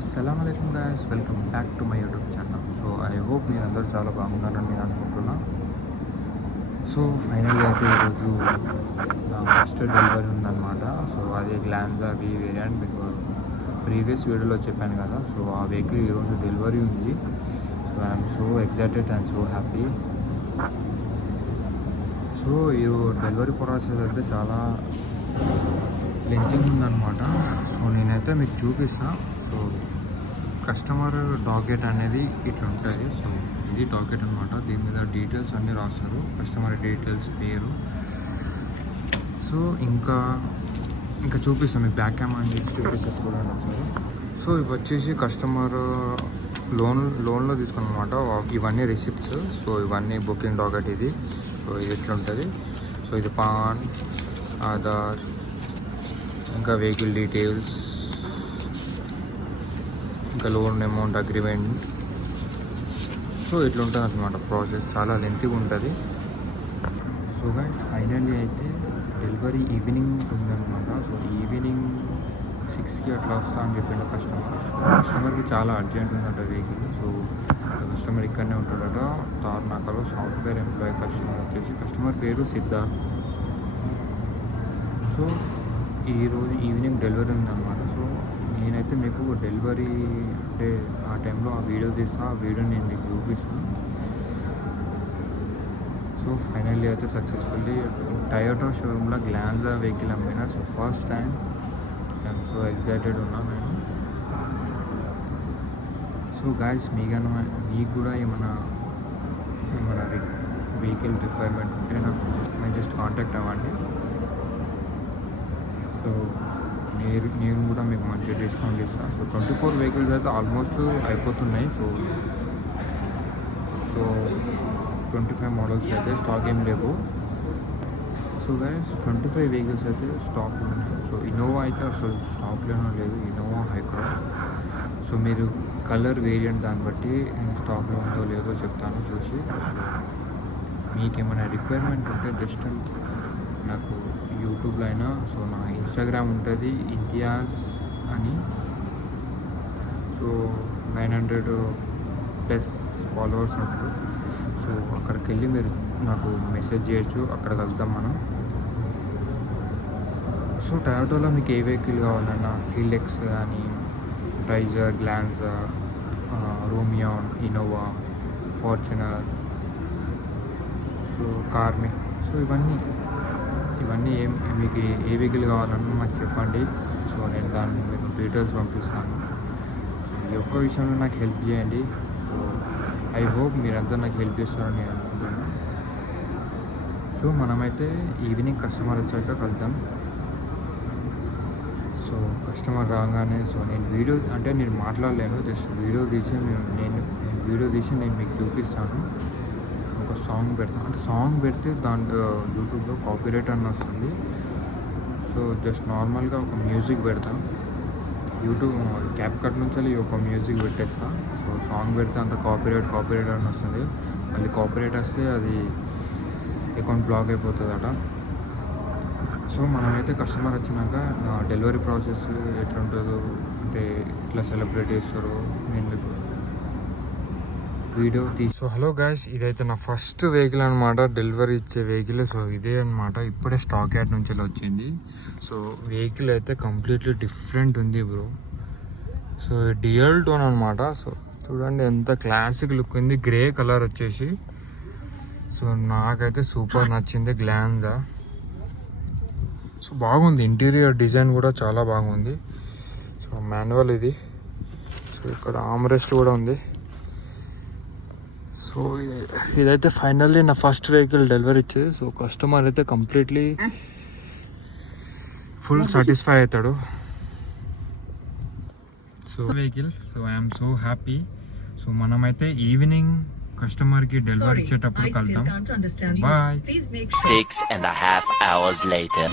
అస్సలాముఅలైకుం guys, welcome back to my YouTube channel. So I hope మీరందరూ చాలా బాగున్నారని నేను అనుకుంటున్నా. సో ఫైనల్లీ అయితే ఈరోజు నా ఫస్ట్ డెలివరీ ఉందన్నమాట. సో అదే గ్లాన్జా వి వేరియంట్, మీకు ప్రీవియస్ వీడియోలో చెప్పాను కదా. సో ఆ వెహికల్ ఈరోజు డెలివరీ ఉంది. So I'm so excited and so happy. So ఈ డెలివరీ ప్రాసెస్ అయితే చాలా లెంతింగ్ ఉందన్నమాట. సో నేనైతే మీకు చూపిస్తాను. సో కస్టమర్ డాకెట్ అనేది ఇట్లా ఉంటుంది. సో ఇది డాకెట్ అనమాట. దీని మీద డీటెయిల్స్ అన్నీ రాస్తారు, కస్టమర్ డీటెయిల్స్, పేరు. సో ఇంకా చూపిస్తాను మీకు, బ్యాక్ క్యామ్ అని చెప్పి చూపిస్తాను, చూడండి ఒకసారి. సో ఇవి వచ్చేసి కస్టమర్ లోన్లో తీసుకున్నమాట. ఇవన్నీ రిసిప్ట్స్. సో ఇవన్నీ బుకింగ్ డాకెట్ ఇది. సో ఇది ఎట్లా ఉంటుంది. సో ఇది పాన్, ఆధార్, ఇంకా వెహికల్ డీటెయిల్స్, ఇంకా లోన్ అమౌంట్ అగ్రిమెంట్. సో ఇట్లా ఉంటుంది అనమాట ప్రాసెస్. చాలా లెంతీగా ఉంటుంది. సో గైస్ ఫైనల్లీ అయితే డెలివరీ ఈవినింగ్ ఉందన్నమాట. సో ఈవినింగ్ 6కి అట్లా వస్తా అని చెప్పిండు కస్టమర్. సో కస్టమర్కి చాలా అర్జెంట్ ఉందట వెహికల్. సో కస్టమర్ ఇక్కడనే ఉంటాడట, తార్నాకలో. సాఫ్ట్వేర్ ఎంప్లాయీ కస్టమర్ వచ్చేసి, కస్టమర్ పేరు సిద్ధార్థ్. సో ఈరోజు ఈవినింగ్ డెలివరీ ఉందన్నమాట. సో నేనైతే మీకు డెలివరీ అంటే ఆ టైంలో ఆ వీడియో తీస్తా, ఆ వీడియో నేను మీకు చూపిస్తాను. సో ఫైనల్లీ అయితే సక్సెస్ఫుల్లీ టయోటా షోరూమ్లో గ్లాన్జా వెహికల్ అమ్మిన. So first time I'm so excited ఉన్నా నేను. సో గాయస్ మీకు కూడా ఏమైనా వెహికల్ రిక్వైర్మెంట్ ఉంటే నాకు జస్ట్ కాంటాక్ట్ అవ్వండి. సో నేను కూడా మీకు మంచి డిస్కౌంట్ ఇస్తాను. సో 24 వెహికల్స్ అయితే ఆల్మోస్ట్ అయిపోతున్నాయి. సో 25 మోడల్స్ అయితే స్టాక్ ఏం లేవు. సో గైస్ 25 వెహికల్స్ అయితే స్టాక్ ఉన్నాయి. సో ఇన్నోవా అయితే అసలు స్టాక్లోనే లేదు, ఇన్నోవా హైక్రాస్. సో మీరు కలర్ వేరియంట్ దాన్ని బట్టి స్టాక్లో ఉందో లేదో చెప్తాను చూసి. సో మీకు ఏమైనా రిక్వైర్మెంట్ ఉంటే జస్ట్ నాకు యూట్యూబ్లో అయినా, సో నా ఇన్స్టాగ్రామ్ ఉంటుంది ఇంతియాజ్ అని. సో 900+ ఫాలోవర్స్ ఉంటారు. సో అక్కడికి వెళ్ళి మీరు నాకు మెసేజ్ చేయొచ్చు, అక్కడ కలుద్దాం మనం. సో టయోటాలో మీకు ఏ వెహికల్ కావాలన్నా, హిల్లెక్స్ కానీ, Taisor, Glanza, Rumion, Innova, Fortuner, so కార్మి, సో ఇవన్నీ మీకు ఏ వెహికల్ కావాలన్నా నాకు చెప్పండి. సో నేను దాన్ని మీకు డీటెయిల్స్ పంపిస్తాను. సో ఈ ఒక్క విషయంలో నాకు హెల్ప్ చేయండి. సో ఐ హోప్ మీరంతా నాకు హెల్ప్ చేస్తారని నేను అనుకుంటున్నాను. సో మనమైతే ఈవినింగ్ కస్టమర్ వచ్చాక కలుద్దాం. సో కస్టమర్ రాగానే సో నేను మాట్లాడలేను, జస్ట్ వీడియో తీసి నేను మీకు చూపిస్తాను. ఒక సాంగ్ పెడతాను, అంటే సాంగ్ పెడితే దాంట్లో యూట్యూబ్లో కాపీరైట్ అని వస్తుంది. సో జస్ట్ నార్మల్గా ఒక మ్యూజిక్ పెడతాను. యూట్యూబ్ క్యాప్కట్ నుంచి ఒక మ్యూజిక్ పెట్టేస్తాను. సో సాంగ్ పెడితే అంత కాపీరైట్ అని వస్తుంది. మళ్ళీ కాపీరైట్ వస్తే అది అకౌంట్ బ్లాక్ అయిపోతుందట. సో మనమైతే కస్టమర్ వచ్చినాక నా డెలివరీ ప్రాసెస్ ఎట్లా ఉంటుందో, అంటే ఎట్లా సెలబ్రేట్ చేస్తారో నేను మీకు వీడియో సో హలో గాయ్స్, ఇదైతే నా ఫస్ట్ వెహికల్ అనమాట, డెలివరీ ఇచ్చే వెహికల్. సో ఇదే అనమాట, ఇప్పుడే స్టాక్ యార్డ్ నుంచి వచ్చింది. సో వెహికల్ అయితే కంప్లీట్లీ డిఫరెంట్ ఉంది బ్రో. సో డ్యూయల్ టోన్ అనమాట. సో చూడండి ఎంత క్లాసిక్ లుక్ ఉంది, గ్రే కలర్ వచ్చేసి. సో నాకైతే సూపర్ నచ్చింది గ్లాన్జా. సో బాగుంది, ఇంటీరియర్ డిజైన్ కూడా చాలా బాగుంది. సో మాన్యువల్ ఇది. సో ఇక్కడ ఆర్మ్రెస్ట్ కూడా ఉంది. సో ఇదైతే ఫైనల్లీ నా ఫస్ట్ వెహికల్ డెలివరీ ఇచ్చేది. సో కస్టమర్ అయితే కంప్లీట్లీ ఫుల్ సాటిస్ఫై అవుతాడు. So vehicle, so I'm so happy. So మనమైతే ఈవినింగ్ కస్టమర్కి డెలివరీ ఇచ్చేటప్పుడు కలుద్దాం. బాయ్. 6.5 hours later.